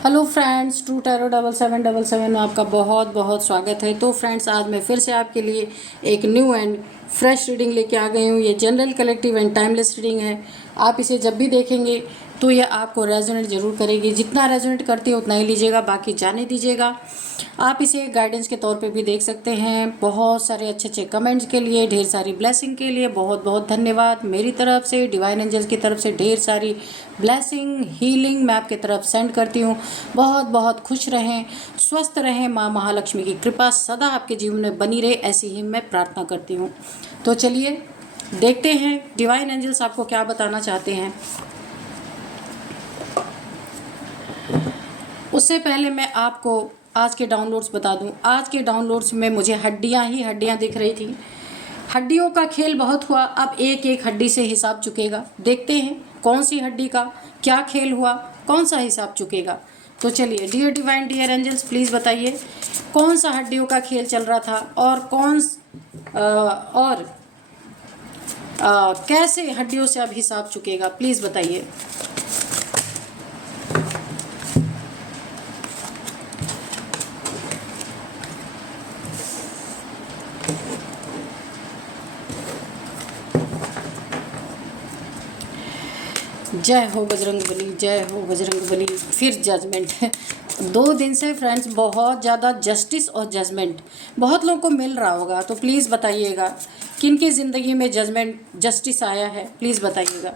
Hello friends, true tarot 7777 में आपका बहुत बहुत स्वागत है। तो फ्रेंड्स, आज मैं फिर से आपके लिए एक न्यू एंड फ्रेश रीडिंग लेके आ गई हूँ। ये general, collective and timeless reading है। आप इसे जब भी देखेंगे तो ये आपको रेजोनेट जरूर करेगी। जितना रेजोनेट करती है उतना ही लीजिएगा, बाकी जाने दीजिएगा। आप इसे गाइडेंस के तौर पे भी देख सकते हैं। बहुत सारे अच्छे अच्छे कमेंट्स के लिए, ढेर सारी ब्लेसिंग के लिए बहुत बहुत धन्यवाद। मेरी तरफ से, डिवाइन एंजल्स की तरफ से ढेर सारी ब्लेसिंग, हीलिंग मैं आपकी तरफ सेंड करती हूँ। बहुत बहुत खुश रहें, स्वस्थ रहें। माँ महालक्ष्मी की कृपा सदा आपके जीवन में बनी रहे, ऐसी ही मैं प्रार्थना करती हूँ। तो चलिए देखते हैं डिवाइन एंजल्स आपको क्या बताना चाहते हैं। उससे पहले मैं आपको आज के डाउनलोड्स बता दूं। आज के डाउनलोड्स में मुझे हड्डियां ही हड्डियां दिख रही थी। हड्डियों का खेल बहुत हुआ, अब एक एक हड्डी से हिसाब चुकेगा। देखते हैं कौन सी हड्डी का क्या खेल हुआ, कौन सा हिसाब चुकेगा। तो चलिए, dear divine, dear angels, please बताइए कौन सा हड्डियों का खेल चल रहा था और कैसे हड्डियों से अब हिसाब चुकेगा। प्लीज़ बताइए। जय हो बजरंगबली, जय हो बजरंगबली। फिर जजमेंट है। 2 दिन से फ्रेंड्स बहुत ज़्यादा जस्टिस और जजमेंट बहुत लोगों को मिल रहा होगा। तो प्लीज़ बताइएगा किन की ज़िंदगी में जजमेंट, जस्टिस आया है। प्लीज़ बताइएगा।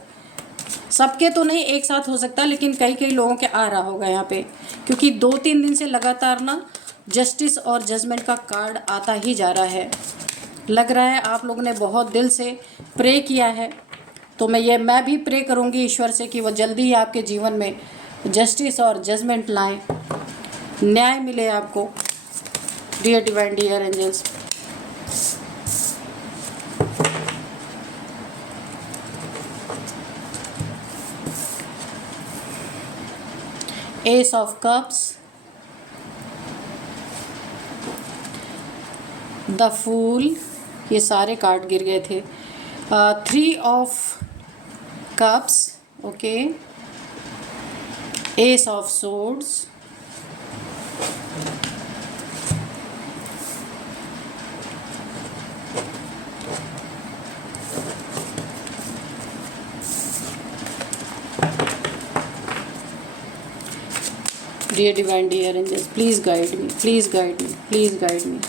सबके तो नहीं एक साथ हो सकता, लेकिन कई कई लोगों के आ रहा होगा यहाँ पे, क्योंकि 2-3 दिन से लगातार ना जस्टिस और जजमेंट का कार्ड आता ही जा रहा है। लग रहा है आप लोगों ने बहुत दिल से प्रे किया है। तो मैं भी प्रे करूंगी ईश्वर से कि वो जल्दी ही आपके जीवन में जस्टिस और जजमेंट लाएं, न्याय मिले आपको। Dear divine, dear angels, ace of cups, the fool, ये सारे कार्ड गिर गए थे। 3 of cups, okay, ace of swords, dear divine, dear angels, please guide me, please guide me, please guide me.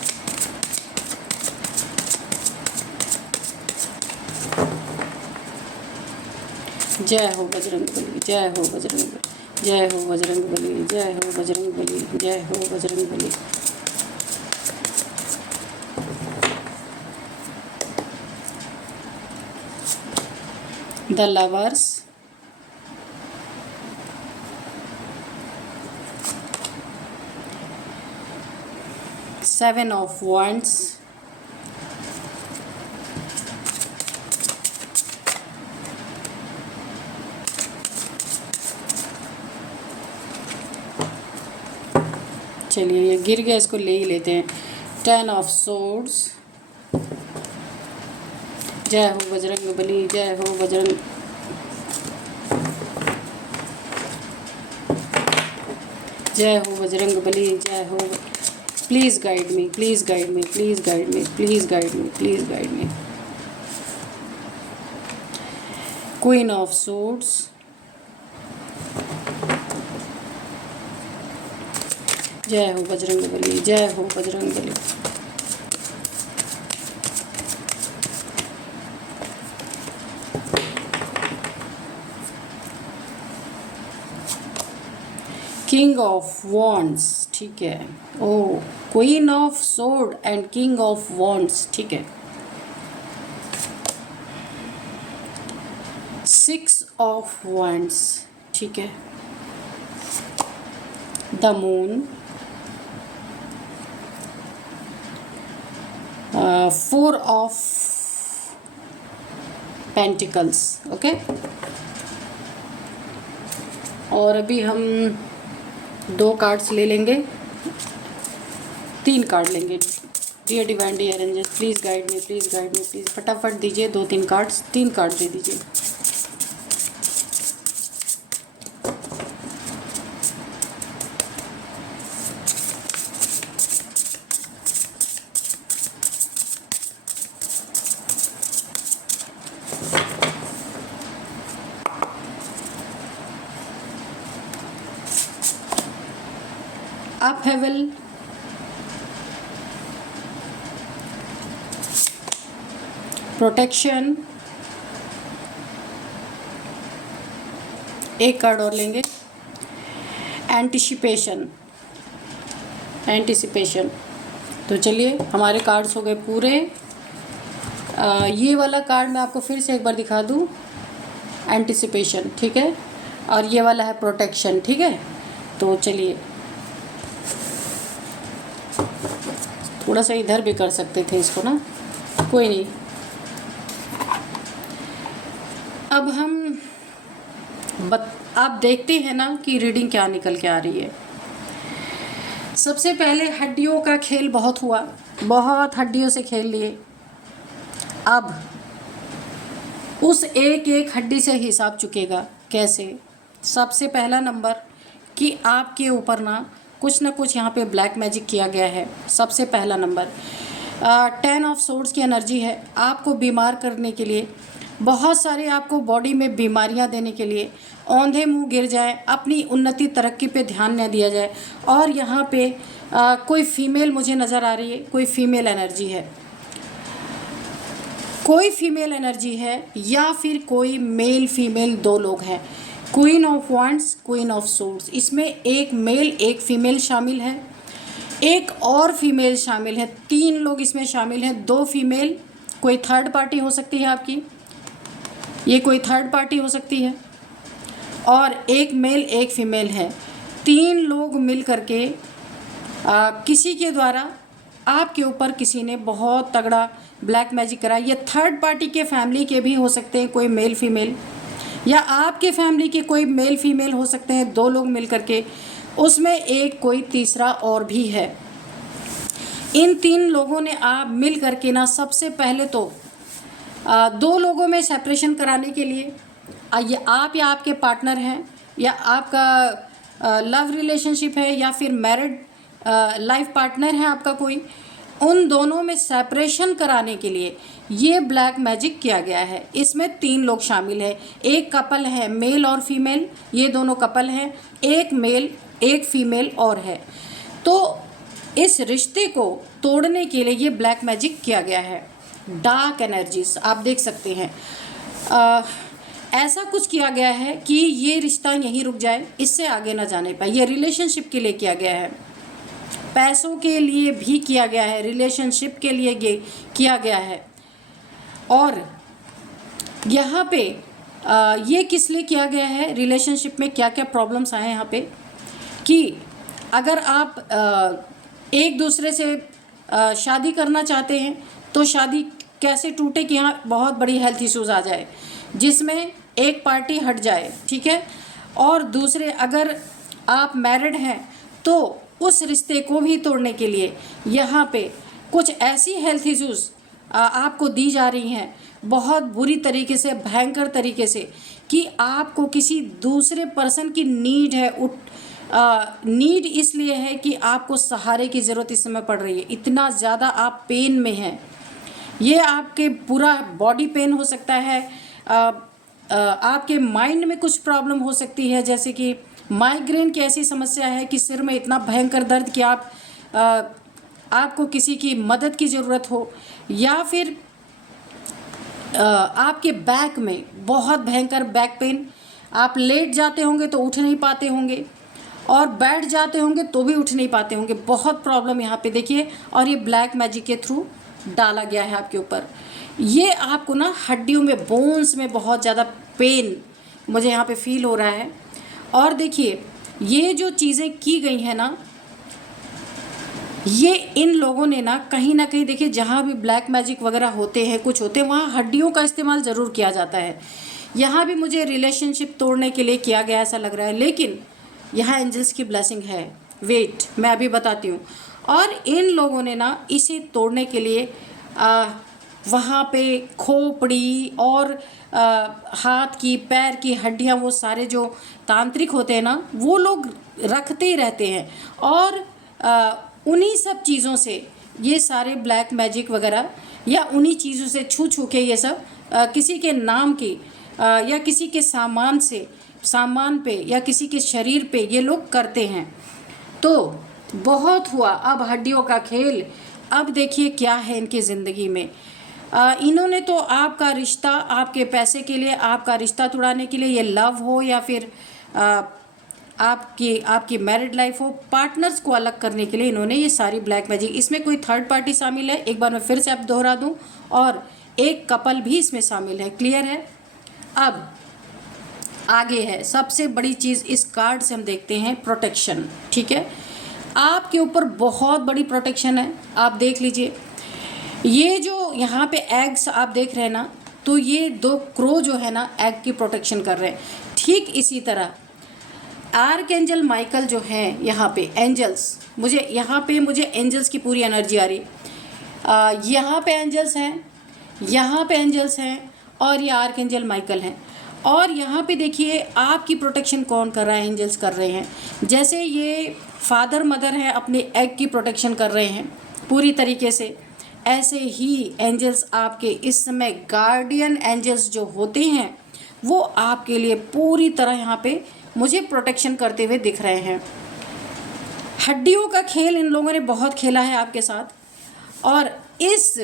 जय हो बजरंगबली, जय हो बजरंगबली, जय हो बजरंगबली, जय हो बजरंगबली, जय हो Bajrangbali. The lovers, seven of wands, चलिए ये गिर गया, इसको ले ही लेते हैं। 10 ऑफ swords, जय हो बजरंगबली, जय हो बजरंग, जय हो बजरंगबली, जय हो। Please guide me, please guide me, please guide me, please guide me, please guide me. Queen of swords, जय हो बजरंगबली, जय हो बजरंगबली। किंग ऑफ वॉन्ड्स, ठीक है। ओ, queen of sword and king of wands, ठीक है। 6 ऑफ वॉन्ड्स, ठीक है। The moon, 4 of pentacles, okay. और अभी हम 2 कार्ड्स ले लेंगे, 3 कार्ड लेंगे। Dear divine, dear angels, please guide me, please guide me, please फटाफट दीजिए 2-3 कार्ड्स, 3 कार्ड दे दीजिए। अपहेवल, प्रोटेक्शन, एक कार्ड और लेंगे, एंटिसिपेशन, एंटिसिपेशन। तो चलिए हमारे कार्ड्स हो गए पूरे। ये वाला कार्ड मैं आपको फिर से एक बार दिखा दूँ, एंटिसिपेशन, ठीक है, और ये वाला है प्रोटेक्शन, ठीक है। तो चलिए थोड़ा सा इधर भी कर सकते थे इसको ना, कोई नहीं। अब हम आप देखते हैं ना कि रीडिंग क्या निकल के आ रही है। सबसे पहले हड्डियों का खेल बहुत हुआ, बहुत हड्डियों से खेल लिए। अब उस एक एक हड्डी से हिसाब चुकेगा। कैसे? सबसे पहला नंबर कि आपके ऊपर ना कुछ यहाँ पे ब्लैक मैजिक किया गया है। सबसे पहला नंबर 10 ऑफ सोर्ड्स की एनर्जी है, आपको बीमार करने के लिए, बहुत सारे आपको बॉडी में बीमारियां देने के लिए, औंधे मुंह गिर जाए, अपनी उन्नति तरक्की पे ध्यान न दिया जाए। और यहाँ पे कोई फीमेल मुझे नज़र आ रही है, कोई फीमेल एनर्जी है, कोई फीमेल एनर्जी है, या फिर कोई मेल फीमेल दो लोग हैं। Queen of wands, queen of swords, इसमें एक मेल एक फीमेल शामिल है, एक और फीमेल शामिल है, 3 लोग इसमें शामिल हैं, 2 फीमेल, कोई थर्ड पार्टी हो सकती है आपकी, ये कोई थर्ड पार्टी हो सकती है, और एक मेल एक फीमेल है। 3 लोग मिल करके किसी के द्वारा आपके ऊपर किसी ने बहुत तगड़ा ब्लैक मैजिक करा। ये थर्ड पार्टी के फैमिली के भी हो सकते हैं, कोई मेल फीमेल, या आपके फैमिली के कोई मेल फीमेल हो सकते हैं, 2 लोग मिल करके, उसमें एक कोई तीसरा और भी है। इन 3 लोगों ने आप मिल करके ना सबसे पहले तो 2 लोगों में सेपरेशन कराने के लिए, ये आप या आपके पार्टनर हैं, या आपका लव रिलेशनशिप है, या फिर मैरिड लाइफ पार्टनर है आपका कोई, उन दोनों में सेपरेशन कराने के लिए ये ब्लैक मैजिक किया गया है। इसमें 3 लोग शामिल हैं, एक कपल है मेल और फीमेल, ये दोनों कपल हैं, एक मेल एक फीमेल और है। तो इस रिश्ते को तोड़ने के लिए ये ब्लैक मैजिक किया गया है। डार्क एनर्जीज आप देख सकते हैं, ऐसा कुछ किया गया है कि ये रिश्ता यहीं रुक जाए, इससे आगे ना जाने पाए। ये रिलेशनशिप के लिए किया गया है, पैसों के लिए भी किया गया है, रिलेशनशिप के लिए किया गया है। और यहाँ पे ये किस लिए किया गया है, रिलेशनशिप में क्या क्या प्रॉब्लम्स आए हैं यहाँ पे, कि अगर आप एक दूसरे से शादी करना चाहते हैं तो शादी कैसे टूटे कि यहाँ बहुत बड़ी हेल्थ इश्यूज़ आ जाए, जिसमें एक पार्टी हट जाए, ठीक है। और दूसरे, अगर आप मैरिड हैं तो उस रिश्ते को भी तोड़ने के लिए यहाँ पे कुछ ऐसी हेल्थ इश्यूज़ आपको दी जा रही हैं बहुत बुरी तरीके से, भयंकर तरीके से, कि आपको किसी दूसरे पर्सन की नीड है। नीड इसलिए है कि आपको सहारे की ज़रूरत इस समय पड़ रही है, इतना ज़्यादा आप पेन में हैं। ये आपके पूरा बॉडी पेन हो सकता है, आपके माइंड में कुछ प्रॉब्लम हो सकती है, जैसे कि माइग्रेन की ऐसी समस्या है कि सिर में इतना भयंकर दर्द कि आपको किसी की मदद की ज़रूरत हो, या फिर आपके बैक में बहुत भयंकर बैक पेन, आप लेट जाते होंगे तो उठ नहीं पाते होंगे, और बैठ जाते होंगे तो भी उठ नहीं पाते होंगे, बहुत प्रॉब्लम यहाँ पे देखिए। और ये ब्लैक मैजिक के थ्रू डाला गया है आपके ऊपर। ये आपको ना हड्डियों में, बोन्स में बहुत ज़्यादा पेन मुझे यहाँ पे फील हो रहा है। और देखिए ये जो चीज़ें की गई हैं ना, ये इन लोगों ने ना कहीं देखिए, जहाँ भी ब्लैक मैजिक वगैरह होते हैं, कुछ होते हैं, वहाँ हड्डियों का इस्तेमाल ज़रूर किया जाता है। यहाँ भी मुझे रिलेशनशिप तोड़ने के लिए किया गया ऐसा लग रहा है, लेकिन यहाँ एंजल्स की ब्लेसिंग है। वेट, मैं अभी बताती हूँ। और इन लोगों ने ना इसे तोड़ने के लिए वहाँ पे खोपड़ी और हाथ की, पैर की हड्डियाँ, वो सारे जो तांत्रिक होते हैं ना, वो लोग रखते ही रहते हैं। और उन्हीं सब चीज़ों से ये सारे ब्लैक मैजिक वगैरह, या उन्हीं चीज़ों से छू के ये सब किसी के नाम की या किसी के सामान पे या किसी के शरीर पे ये लोग करते हैं। तो बहुत हुआ, अब हड्डियों का खेल। अब देखिए क्या है इनकी ज़िंदगी में। इन्होंने तो आपका रिश्ता, आपके पैसे के लिए आपका रिश्ता तुड़ाने के लिए, ये लव हो या फिर आ, आपकी आपकी मैरिड लाइफ हो, पार्टनर्स को अलग करने के लिए इन्होंने ये सारी ब्लैक मैजिक। इसमें कोई थर्ड पार्टी शामिल है, एक बार मैं फिर से आप दोहरा दूं, और एक कपल भी इसमें शामिल है। क्लियर है। अब आगे है सबसे बड़ी चीज़, इस कार्ड से हम देखते हैं प्रोटेक्शन। ठीक है, आपके ऊपर बहुत बड़ी प्रोटेक्शन है। आप देख लीजिए, ये जो यहाँ पे एग्स आप देख रहे हैं ना, तो ये 2 क्रो जो है ना एग की प्रोटेक्शन कर रहे हैं। ठीक इसी तरह आर्कएंजल माइकल जो हैं यहाँ पे एंजल्स, मुझे एंजल्स की पूरी एनर्जी आ रही है। यहाँ पे एंजल्स हैं, यहाँ पे एंजल्स हैं, और ये आर्कएंजल माइकल हैं। और यहाँ पे देखिए आपकी प्रोटेक्शन कौन कर रहा है, एंजल्स कर रहे हैं। जैसे ये फादर मदर है अपने एग की प्रोटेक्शन कर रहे हैं पूरी तरीके से, ऐसे ही एंजल्स आपके इस समय गार्डियन एंजल्स जो होते हैं वो आपके लिए पूरी तरह यहाँ पे मुझे प्रोटेक्शन करते हुए दिख रहे हैं। हड्डियों का खेल इन लोगों ने बहुत खेला है आपके साथ, और इस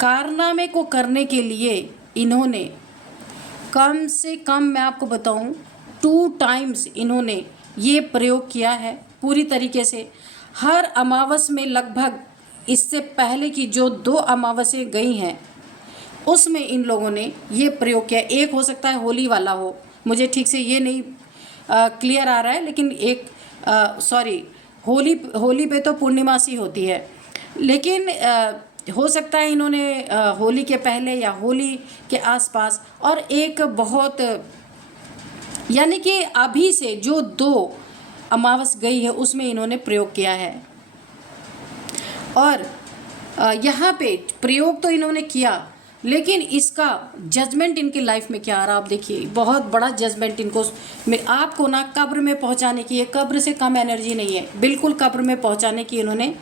कारनामे को करने के लिए इन्होंने कम से कम, मैं आपको बताऊं, 2 टाइम्स इन्होंने ये प्रयोग किया है पूरी तरीके से। हर अमावस में लगभग, इससे पहले की जो 2 अमावस्याएं गई हैं उसमें इन लोगों ने ये प्रयोग किया। एक हो सकता है होली वाला हो, मुझे ठीक से ये नहीं क्लियर आ रहा है, लेकिन एक सॉरी, होली पे तो पूर्णिमासी होती है, लेकिन हो सकता है इन्होंने होली के पहले या होली के आसपास, और एक बहुत, यानी कि अभी से जो 2 अमावस गई है उसमें इन्होंने प्रयोग किया है। और यहाँ पे प्रयोग तो इन्होंने किया, लेकिन इसका जजमेंट इनकी लाइफ में क्या आ रहा है आप देखिए। बहुत बड़ा जजमेंट इनको, आपको ना कब्र में पहुँचाने की, ये कब्र से कम एनर्जी नहीं है, बिल्कुल कब्र में पहुँचाने की इन्होंने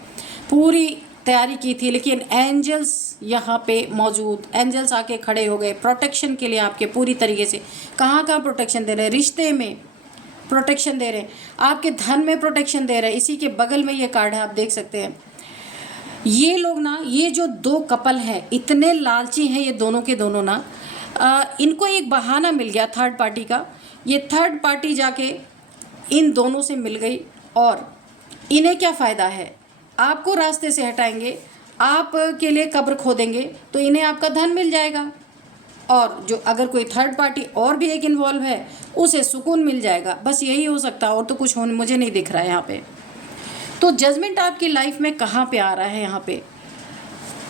पूरी तैयारी की थी। लेकिन एंजल्स यहाँ पे मौजूद, एंजल्स आके खड़े हो गए प्रोटेक्शन के लिए आपके पूरी तरीके से। कहाँ कहाँ प्रोटेक्शन दे रहे हैं, रिश्ते में प्रोटेक्शन दे रहे हैं, आपके धन में प्रोटेक्शन दे रहे हैं। इसी के बगल में ये कार्ड है, आप देख सकते हैं। ये लोग ना, ये जो 2 कपल हैं इतने लालची हैं ये दोनों के दोनों ना, इनको एक बहाना मिल गया थर्ड पार्टी का। ये थर्ड पार्टी जाके इन दोनों से मिल गई, और इन्हें क्या फ़ायदा है, आपको रास्ते से हटाएंगे, आप के लिए कब्र खोदेंगे, तो इन्हें आपका धन मिल जाएगा, और जो अगर कोई थर्ड पार्टी और भी एक इन्वॉल्व है उसे सुकून मिल जाएगा। बस यही हो सकता है, और तो कुछ होने मुझे नहीं दिख रहा है यहाँ पे। तो जजमेंट आपकी लाइफ में कहाँ पे आ रहा है यहाँ पे।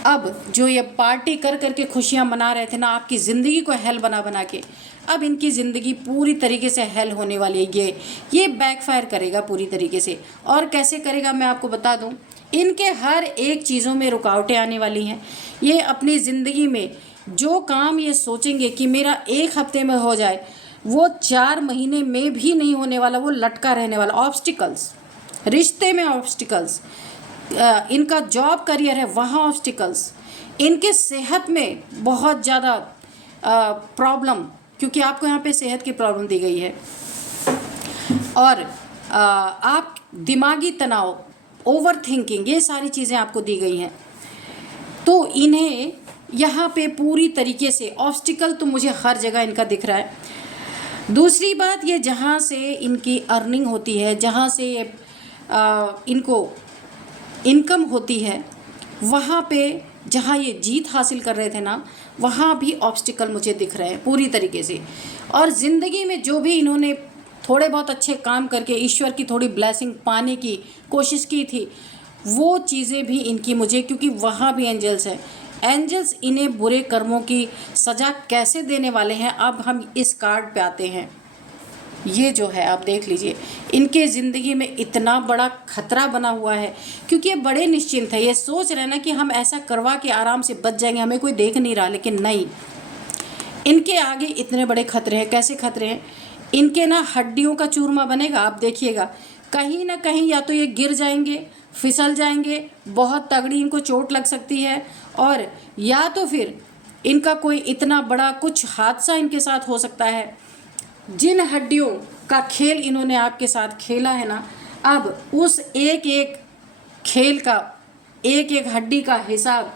अब जो ये पार्टी कर करके खुशियाँ मना रहे थे ना, आपकी ज़िंदगी को हेल बना बना के, अब इनकी ज़िंदगी पूरी तरीके से हेल होने वाली है। ये बैकफायर करेगा पूरी तरीके से। और कैसे करेगा मैं आपको बता दूं, इनके हर एक चीज़ों में रुकावटें आने वाली हैं। ये अपनी ज़िंदगी में जो काम ये सोचेंगे कि मेरा 1 हफ्ते में हो जाए, वो 4 महीने में भी नहीं होने वाला, वो लटका रहने वाला। ऑब्स्टिकल्स, रिश्ते में ऑब्स्टिकल्स, इनका जॉब करियर है वहाँ ऑब्स्टिकल्स, इनके सेहत में बहुत ज़्यादा प्रॉब्लम, क्योंकि आपको यहाँ पे सेहत की प्रॉब्लम दी गई है। और आप दिमागी तनाव, ओवर थिंकिंग, ये सारी चीज़ें आपको दी गई हैं। तो इन्हें यहाँ पे पूरी तरीके से ऑब्स्टिकल तो मुझे हर जगह इनका दिख रहा है। दूसरी बात, ये जहाँ से इनकी अर्निंग होती है, जहाँ से ये इनको इनकम होती है, वहाँ पे जहाँ ये जीत हासिल कर रहे थे ना, वहाँ भी ऑब्स्टिकल मुझे दिख रहे हैं पूरी तरीके से। और ज़िंदगी में जो भी इन्होंने थोड़े बहुत अच्छे काम करके ईश्वर की थोड़ी ब्लेसिंग पाने की कोशिश की थी, वो चीज़ें भी इनकी मुझे, क्योंकि वहाँ भी एंजल्स हैं, एंजल्स इन्हें बुरे कर्मों की सज़ा कैसे देने वाले हैं, अब हम इस कार्ड पे आते हैं। ये जो है आप देख लीजिए, इनके ज़िंदगी में इतना बड़ा खतरा बना हुआ है, क्योंकि ये बड़े निश्चिंत है, ये सोच रहे हैं ना कि हम ऐसा करवा के आराम से बच जाएंगे, हमें कोई देख नहीं रहा, लेकिन नहीं, इनके आगे इतने बड़े खतरे हैं। कैसे खतरे हैं, इनके ना हड्डियों का चूरमा बनेगा। आप देखिएगा, कहीं ना कहीं या तो ये गिर जाएंगे, फिसल जाएंगे, बहुत तगड़ी इनको चोट लग सकती है, और या तो फिर इनका कोई इतना बड़ा कुछ हादसा इनके साथ हो सकता है। जिन हड्डियों का खेल इन्होंने आपके साथ खेला है ना, अब उस एक एक खेल का, एक एक हड्डी का हिसाब,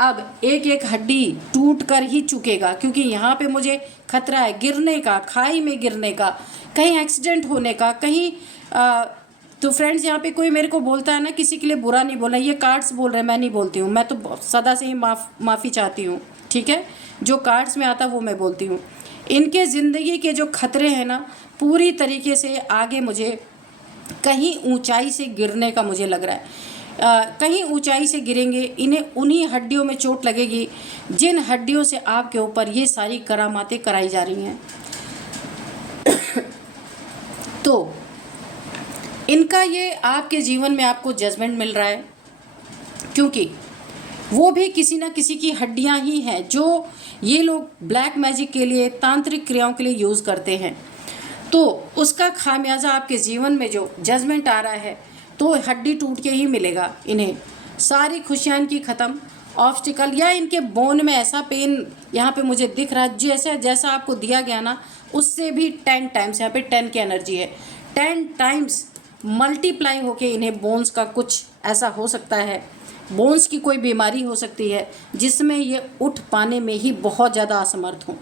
अब एक एक हड्डी टूट कर ही चुकेगा, क्योंकि यहाँ पे मुझे खतरा है गिरने का, खाई में गिरने का, कहीं एक्सीडेंट होने का, कहीं तो फ्रेंड्स यहाँ पे कोई मेरे को बोलता है ना, किसी के लिए बुरा नहीं बोलना, ये कार्ड्स बोल रहे हैं, मैं नहीं बोलती हूँ, मैं तो सदा से ही माफ़ी चाहती हूँ, ठीक है। जो कार्ड्स में आता वो मैं बोलती हूँ। इनके ज़िंदगी के जो खतरे हैं ना, पूरी तरीके से आगे मुझे कहीं ऊंचाई से गिरने का मुझे लग रहा है। कहीं ऊंचाई से गिरेंगे, इन्हें उन्हीं हड्डियों में चोट लगेगी जिन हड्डियों से आपके ऊपर ये सारी करामातें कराई जा रही हैं। तो इनका ये आपके जीवन में आपको जजमेंट मिल रहा है, क्योंकि वो भी किसी ना किसी की हड्डियां ही हैं जो ये लोग ब्लैक मैजिक के लिए, तांत्रिक क्रियाओं के लिए यूज़ करते हैं। तो उसका खामियाजा आपके जीवन में जो जजमेंट आ रहा है, तो हड्डी टूट के ही मिलेगा इन्हें। सारी खुशियाँ इनकी ख़त्म, ऑब्स्टिकल या इनके बोन में ऐसा पेन यहाँ पे मुझे दिख रहा है, जैसा जैसा आपको दिया गया ना, उससे भी 10 टाइम्स, यहाँ पे 10 की एनर्जी है, 10 टाइम्स मल्टीप्लाई होके इन्हें बोन्स का कुछ ऐसा हो सकता है, बोन्स की कोई बीमारी हो सकती है जिसमें ये उठ पाने में ही बहुत ज़्यादा असमर्थ हों।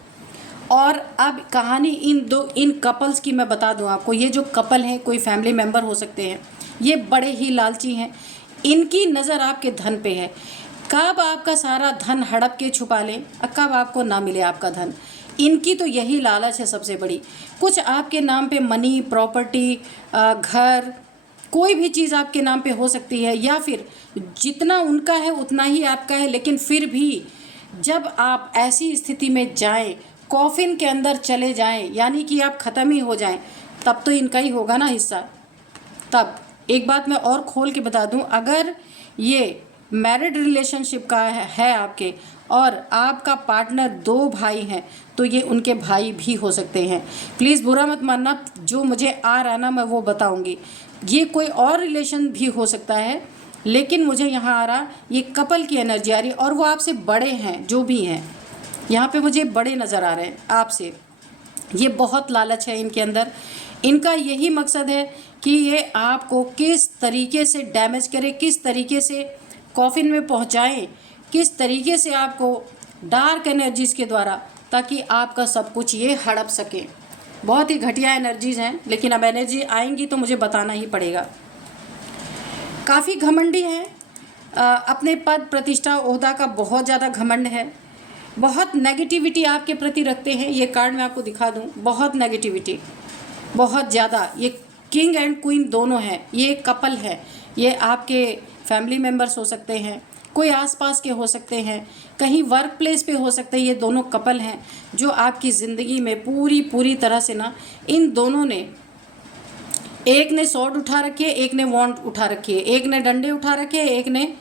और अब कहानी इन कपल्स की मैं बता दूं आपको। ये जो कपल हैं, कोई फैमिली मेम्बर हो सकते हैं, ये बड़े ही लालची हैं। इनकी नज़र आपके धन पे है। कब आपका सारा धन हड़प के छुपा लें, कब आपको ना मिले आपका धन, इनकी तो यही लालच है सबसे बड़ी। कुछ आपके नाम पे मनी, प्रॉपर्टी, घर, कोई भी चीज़ आपके नाम पे हो सकती है, या फिर जितना उनका है उतना ही आपका है। लेकिन फिर भी जब आप ऐसी स्थिति में जाएं, कॉफिन के अंदर चले जाएं, यानी कि आप ख़त्म ही हो जाएं, तब तो इनका ही होगा ना हिस्सा। तब एक बात मैं और खोल के बता दूं, अगर ये मैरिड रिलेशनशिप का है आपके, और आपका पार्टनर 2 भाई हैं, तो ये उनके भाई भी हो सकते हैं। प्लीज़ बुरा मत मानना, जो मुझे आ रहा ना मैं वो बताऊंगी। ये कोई और रिलेशन भी हो सकता है, लेकिन मुझे यहाँ आ रहा ये कपल की एनर्जी आ रही, और वो आपसे बड़े हैं, जो भी हैं यहाँ पे मुझे बड़े नज़र आ रहे हैं आपसे। ये बहुत लालच है इनके अंदर। इनका यही मकसद है कि ये आपको किस तरीके से डैमेज करे, किस तरीके से कॉफिन में पहुंचाएं, किस तरीके से आपको डार्क एनर्जीज़ के द्वारा, ताकि आपका सब कुछ ये हड़प सके। बहुत ही घटिया एनर्जीज़ हैं, लेकिन अब एनर्जी आएंगी तो मुझे बताना ही पड़ेगा। काफ़ी घमंडी हैं, अपने पद, प्रतिष्ठा, ओहदा का बहुत ज़्यादा घमंड है, बहुत नेगेटिविटी आपके प्रति रखते हैं। ये कार्ड मैं आपको दिखा दूं, बहुत नेगेटिविटी, बहुत ज़्यादा। ये किंग एंड क्वीन दोनों हैं, ये कपल है, ये आपके फैमिली मेम्बर्स हो सकते हैं, कोई आसपास के हो सकते हैं, कहीं वर्क प्लेस पे हो सकते हैं। ये दोनों कपल हैं जो आपकी ज़िंदगी में पूरी तरह से ना, इन दोनों ने, एक ने स्वॉर्ड उठा रखी है, एक ने वॉन्ड उठा रखी है, एक ने डंडे उठा रखे हैं, एक ने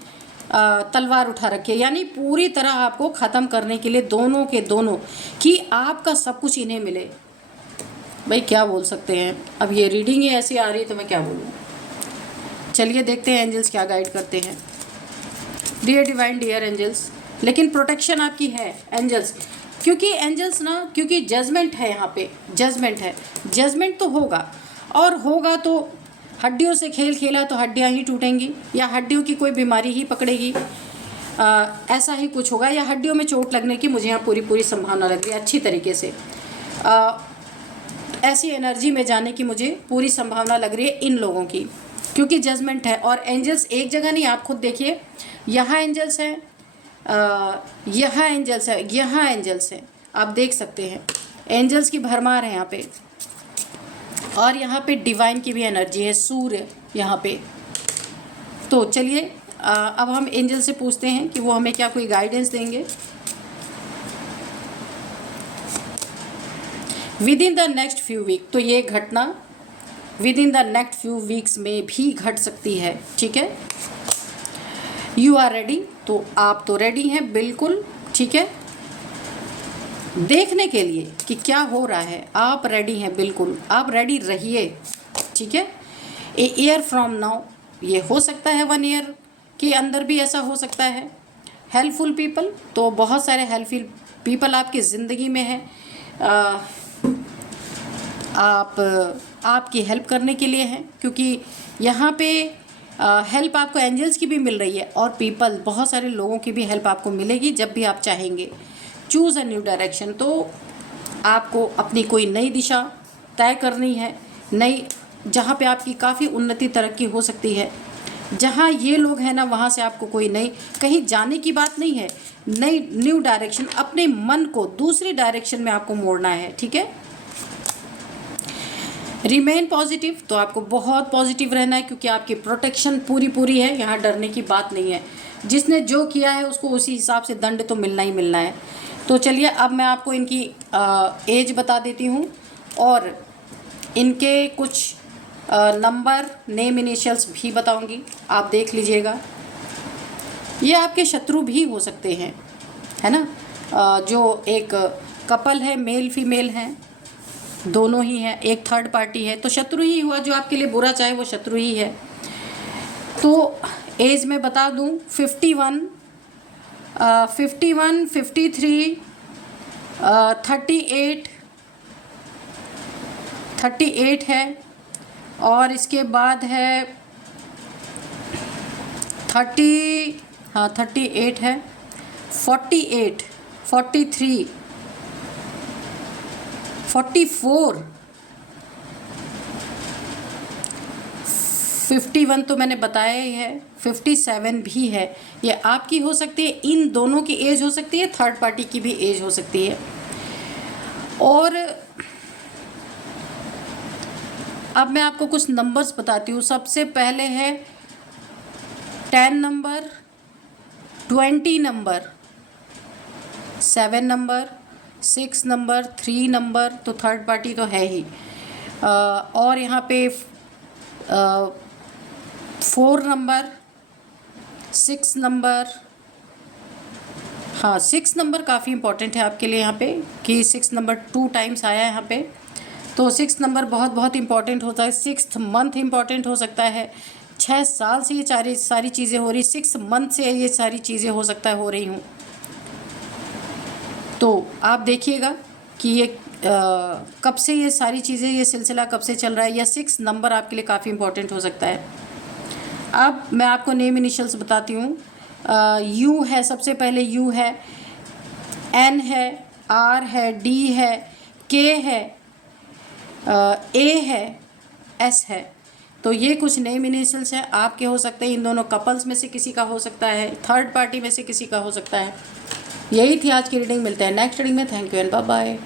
तलवार उठा रखी है, यानी पूरी तरह आपको ख़त्म करने के लिए दोनों के दोनों, कि आपका सब कुछ इन्हें मिले। भाई क्या बोल सकते हैं, अब ये रीडिंग ही ऐसी आ रही है तो मैं क्या बोलूँ। चलिए देखते हैं एंजल्स क्या गाइड करते हैं। डियर डिवाइन, डियर एंजल्स, लेकिन प्रोटेक्शन आपकी है एंजल्स, क्योंकि एंजल्स ना, क्योंकि जजमेंट है यहाँ पे, जजमेंट है, जजमेंट तो होगा, और होगा तो हड्डियों से खेल खेला तो हड्डियाँ ही टूटेंगी, या हड्डियों की कोई बीमारी ही पकड़ेगी, ऐसा ही कुछ होगा, या हड्डियों में चोट लगने की मुझे यहाँ पूरी संभावना लग रही है अच्छी तरीके से। ऐसी एनर्जी में जाने की मुझे पूरी संभावना लग रही है इन लोगों की, क्योंकि जजमेंट है। और एंजल्स एक जगह नहीं, आप खुद देखिए, यहाँ एंजल्स हैं, यहाँ एंजल्स है, यहाँ एंजल्स हैं, आप देख सकते हैं एंजल्स की भरमार है यहाँ पे। और यहाँ पे डिवाइन की भी एनर्जी है, सूर्य यहाँ पे। तो चलिए अब हम एंजल से पूछते हैं कि वो हमें क्या कोई गाइडेंस देंगे। Within the next few week, तो ये घटना within the next few weeks में भी घट सकती है, ठीक है। यू आर रेडी, तो आप तो रेडी हैं बिल्कुल, ठीक है, देखने के लिए कि क्या हो रहा है। आप रेडी हैं बिल्कुल, आप रेडी रहिए, ठीक है। ए ईयर फ्रॉम नाउ, ये हो सकता है 1 ईयर के अंदर भी ऐसा हो सकता है। हेल्पफुल पीपल, तो बहुत सारे हेल्पफुल पीपल आपकी ज़िंदगी में है। आपकी हेल्प करने के लिए हैं, क्योंकि यहाँ पे हेल्प आपको एंजल्स की भी मिल रही है और पीपल, बहुत सारे लोगों की भी हेल्प आपको मिलेगी जब भी आप चाहेंगे। चूज़ अ न्यू डायरेक्शन, तो आपको अपनी कोई नई दिशा तय करनी है, नई, जहाँ पे आपकी काफ़ी उन्नति तरक्की हो सकती है। जहाँ ये लोग हैं ना, वहाँ से आपको कोई नई, कहीं जाने की बात नहीं है, नई न्यू डायरेक्शन, अपने मन को दूसरी डायरेक्शन में आपको मोड़ना है, ठीक है। रिमेन पॉजिटिव, तो आपको बहुत पॉजिटिव रहना है, क्योंकि आपकी प्रोटेक्शन पूरी है, यहाँ डरने की बात नहीं है। जिसने जो किया है उसको उसी हिसाब से दंड तो मिलना ही मिलना है। तो चलिए अब मैं आपको इनकी एज बता देती हूँ और इनके कुछ नंबर, नेम, इनिशियल्स भी बताऊंगी, आप देख लीजिएगा। ये आपके शत्रु भी हो सकते हैं, है ना। जो एक कपल है, मेल फीमेल हैं, दोनों ही हैं, एक थर्ड पार्टी है, तो शत्रु ही हुआ, जो आपके लिए बुरा चाहे वो शत्रु ही है। तो एज में बता दूं 51, 53, 38 है, और इसके बाद है 38 है, 48, 43, 44, 51 तो मैंने बताया ही है, 57 भी है। ये आपकी हो सकती है, इन दोनों की एज हो सकती है, थर्ड पार्टी की भी एज हो सकती है। और अब मैं आपको कुछ नंबर्स बताती हूँ। सबसे पहले है 10 number, 20 number, 7 number, 6 number, 3 number, तो थर्ड पार्टी तो है ही। और यहाँ पे 4 नंबर, 6 नंबर, हाँ 6 नंबर काफ़ी इंपॉर्टेंट है आपके लिए यहाँ पे, कि 6 नंबर 2 टाइम्स आया है यहाँ पे, तो 6 नंबर बहुत इंपॉर्टेंट होता है। 6th मंथ इंपॉर्टेंट हो सकता है, 6 साल से ये सारी चीज़ें हो रही, 6 मंथ से ये सारी चीज़ें हो सकता है हो रही हूँ। तो आप देखिएगा कि ये कब से ये सारी चीज़ें, ये सिलसिला कब से चल रहा है, या 6 नंबर आपके लिए काफ़ी इंपॉर्टेंट हो सकता है। अब मैं आपको नेम इनिशियल्स बताती हूँ। यू है, सबसे पहले यू है, एन है, आर है, डी है, के है, ए है, एस है। तो ये कुछ नेम इनिशियल्स हैं, आपके हो सकते हैं, इन दोनों कपल्स में से किसी का हो सकता है, थर्ड पार्टी में से किसी का हो सकता है। यही थी आज की रीडिंग, मिलते हैं नेक्स्ट रीडिंग में। Thank you and bye bye.